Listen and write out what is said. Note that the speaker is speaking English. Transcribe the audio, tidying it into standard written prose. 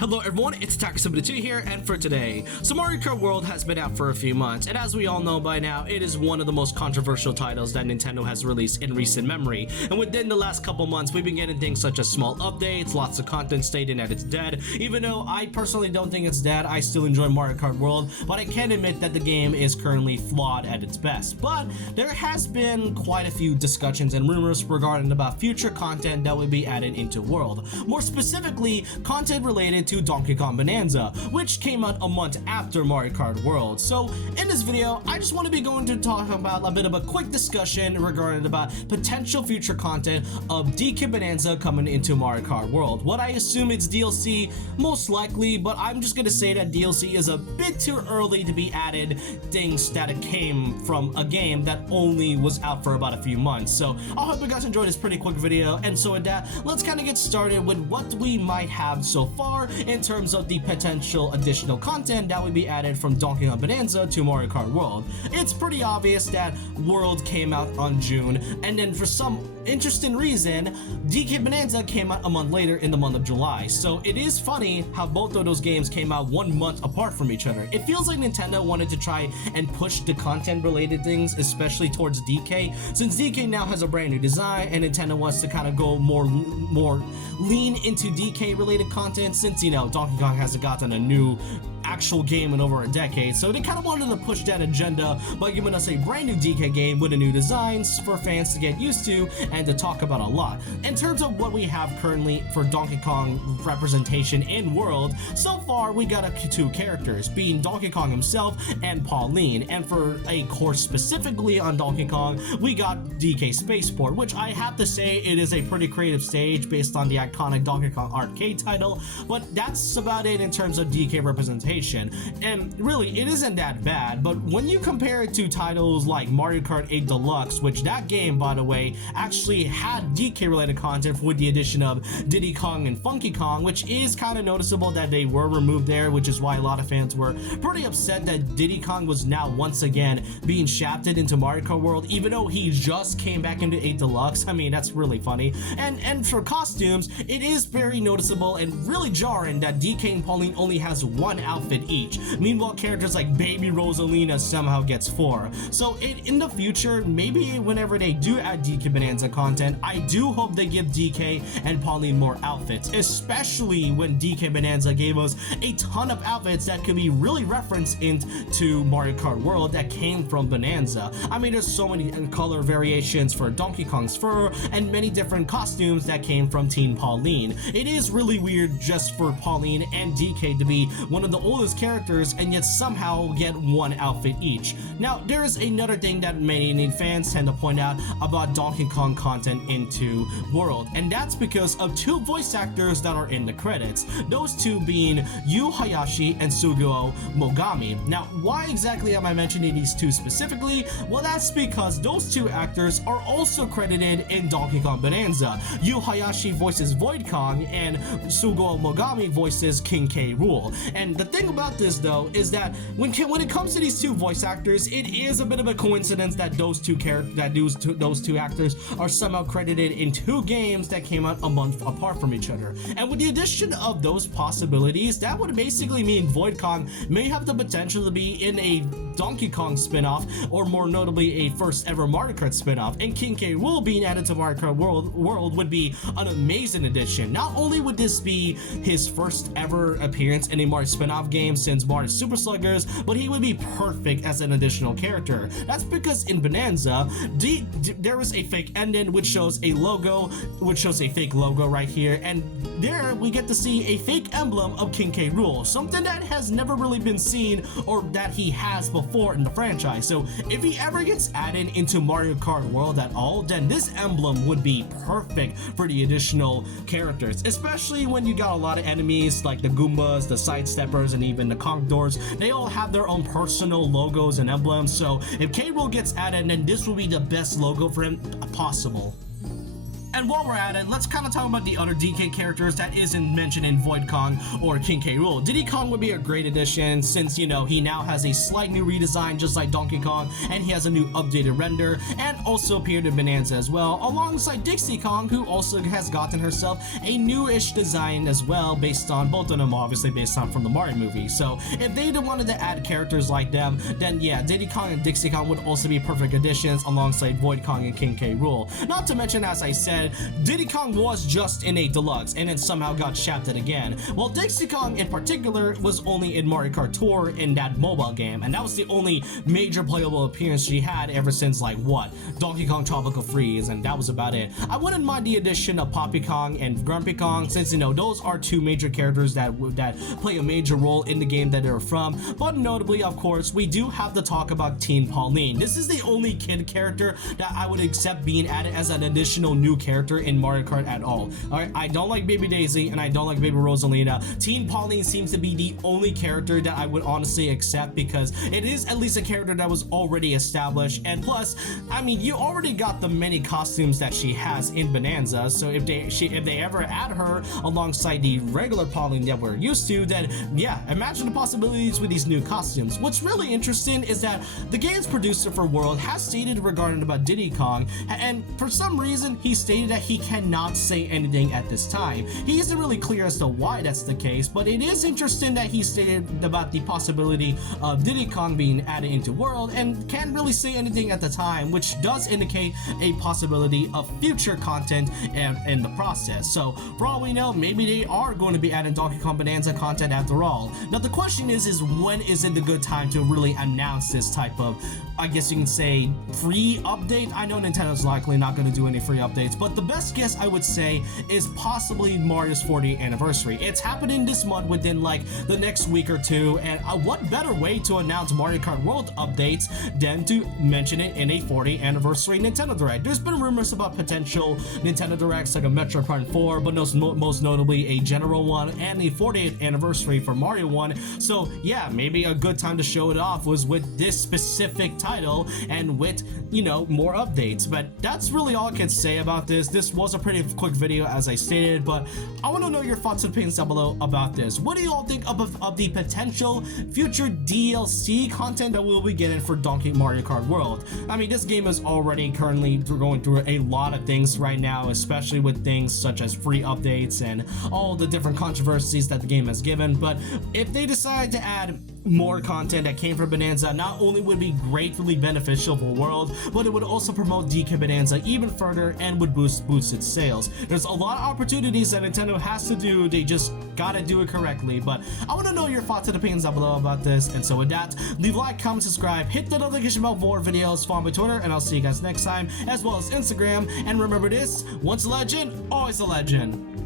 Hello everyone, it's Taka72 here, and for today, so Mario Kart World has been out for a few months, and as we all know by now, it is one of the most controversial titles that Nintendo has released in recent memory. And within the last couple months, we've been getting things such as small updates, lots of content stating that it's dead. Even though I personally don't think it's dead, I still enjoy Mario Kart World, but I can admit that the game is currently flawed at its best. But there has been quite a few discussions and rumors regarding about future content that will be added into World. More specifically, content related to Donkey Kong Bananza, which came out a month after Mario Kart World. So in this video, I just want to be going to talk about a bit of a quick discussion regarding about potential future content of DK Bananza coming into Mario Kart World. What I assume it's DLC, most likely, but I'm just gonna say that DLC is a bit too early to be added things that it came from a game that only was out for about a few months. So I hope you guys enjoyed this pretty quick video, and so with that, let's kind of get started with what we might have so far in terms of the potential additional content that would be added from Donkey Kong Bananza to Mario Kart World. It's pretty obvious that World came out on June, and then for some interesting reason, DK Bananza came out a month later in the month of July. So it is funny how both of those games came out 1 month apart from each other. It feels like Nintendo wanted to try and push the content related things, especially towards DK, since DK now has a brand new design and Nintendo wants to kind of go more lean into DK related content, since, you know, Donkey Kong hasn't gotten a new actual game in over a decade, so they kind of wanted to push that agenda by giving us a brand new DK game with a new designs for fans to get used to and to talk about a lot. In terms of what we have currently for Donkey Kong representation in World, so far we got two characters, being Donkey Kong himself and Pauline, and for a course specifically on Donkey Kong, we got DK Spaceport, which I have to say it is a pretty creative stage based on the iconic Donkey Kong arcade title, but that's about it in terms of DK representation. And really, it isn't that bad, but when you compare it to titles like Mario Kart 8 Deluxe, which that game, by the way, actually had DK related content with the addition of Diddy Kong and Funky Kong, which is kind of noticeable that they were removed there, which is why a lot of fans were pretty upset that Diddy Kong was now once again being shafted into Mario Kart World, even though he just came back into 8 Deluxe. I mean, that's really funny. And for costumes, it is very noticeable and really jarring that DK and Pauline only has one outfit each. Meanwhile, characters like Baby Rosalina somehow gets 4. So in the future, maybe whenever they do add DK Bananza content, I do hope they give DK and Pauline more outfits, especially when DK Bananza gave us a ton of outfits that could be really referenced into Mario Kart World that came from Bananza. I mean, there's so many color variations for Donkey Kong's fur and many different costumes that came from Teen Pauline. It is really weird just for Pauline and DK to be one of the oldest characters and yet somehow get one outfit each. Now, there is another thing that many fans tend to point out about Donkey Kong content into World, and that's because of two voice actors that are in the credits, those two being Yu Hayashi and Suguo Mogami. Now, why exactly am I mentioning these two specifically? Well, that's because those two actors are also credited in Donkey Kong Bananza. Yu Hayashi voices Void Kong and Suguo Mogami voices King K. Rool. And the thing about this though is that when it comes to these two voice actors, it is a bit of a coincidence that those two actors are somehow credited in two games that came out a month apart from each other. And with the addition of those possibilities, that would basically mean Void Kong may have the potential to be in a Donkey Kong spin-off, or more notably a first ever Mario Kart spin-off, and King K. Rool being added to Mario Kart World would be an amazing addition. Not only would this be his first ever appearance in a Mario spin-off game since Mario Super Sluggers, but he would be perfect as an additional character. That's because in Bananza, there is a fake ending which shows a fake logo right here, and there we get to see a fake emblem of King K. Rool, something that has never really been seen or that he has before in the franchise. So if he ever gets added into Mario Kart World at all, then this emblem would be perfect for the additional characters, especially when you got a lot of enemies like the Goombas, the Sidesteppers, and even the Conquerors. They all have their own personal logos and emblems, so if K. Rool gets added, then this will be the best logo for him possible. And while we're at it, let's kind of talk about the other DK characters that isn't mentioned in Void Kong or King K. Rool. Diddy Kong would be a great addition since, you know, he now has a slight new redesign just like Donkey Kong, and he has a new updated render, and also appeared in Bananza as well, alongside Dixie Kong, who also has gotten herself a newish design as well, based on both of them, obviously based on from the Mario movie. So if they wanted to add characters like them, then yeah, Diddy Kong and Dixie Kong would also be perfect additions alongside Void Kong and King K. Rool. Not to mention, as I said, Diddy Kong was just in a deluxe and then somehow got shafted again, while Dixie Kong in particular was only in Mario Kart Tour in that mobile game, and that was the only major playable appearance she had ever since, like, what, Donkey Kong Tropical Freeze, and that was about it. I wouldn't mind the addition of Poppy Kong and Grumpy Kong, since, you know, those are two major characters that play a major role in the game that they're from, but notably, of course, we do have to talk about Teen Pauline. This is the only kid character that I would accept being added as an additional new character in Mario Kart at all. Alright, I don't like Baby Daisy and I don't like Baby Rosalina. Teen Pauline seems to be the only character that I would honestly accept because it is at least a character that was already established, and plus, I mean, you already got the many costumes that she has in Bananza, so if they ever add her alongside the regular Pauline that we're used to, then yeah, imagine the possibilities with these new costumes. What's really interesting is that the game's producer for World has stated regarding about Diddy Kong, and for some reason he stated that he cannot say anything at this time. He isn't really clear as to why that's the case, but it is interesting that he stated about the possibility of Diddy Kong being added into World and can't really say anything at the time, which does indicate a possibility of future content in the process. So for all we know, maybe they are going to be adding Donkey Kong Bananza content after all. Now the question is when is it a good time to really announce this type of, I guess you can say, free update? I know Nintendo's likely not going to do any free updates, but the best guess I would say is possibly Mario's 40th anniversary. It's happening this month within like the next week or two, and what better way to announce Mario Kart World updates than to mention it in a 40th anniversary Nintendo Direct. There's been rumors about potential Nintendo Directs like a Metroid Prime 4, but most notably a general one and a 40th anniversary for Mario 1. So yeah, maybe a good time to show it off was with this specific title and with, you know, more updates. But that's really all I can say about this. This was a pretty quick video as I stated, but I want to know your thoughts and opinions down below about this. What do you all think of the potential future DLC content that we'll be getting for Mario Kart World? I mean, this game is already currently going through a lot of things right now, especially with things such as free updates and all the different controversies that the game has given. But if they decide to add more content that came from Bananza, not only would it be greatly beneficial for World, but it would also promote DK Bananza even further and would boost its sales. There's a lot of opportunities that Nintendo has to do, they just gotta do it correctly. But I want to know your thoughts and opinions down below about this, and so with that, leave a like, comment, subscribe, hit the notification bell for more videos, follow me on Twitter, and I'll see you guys next time, as well as Instagram. And remember this, once a legend, always a legend.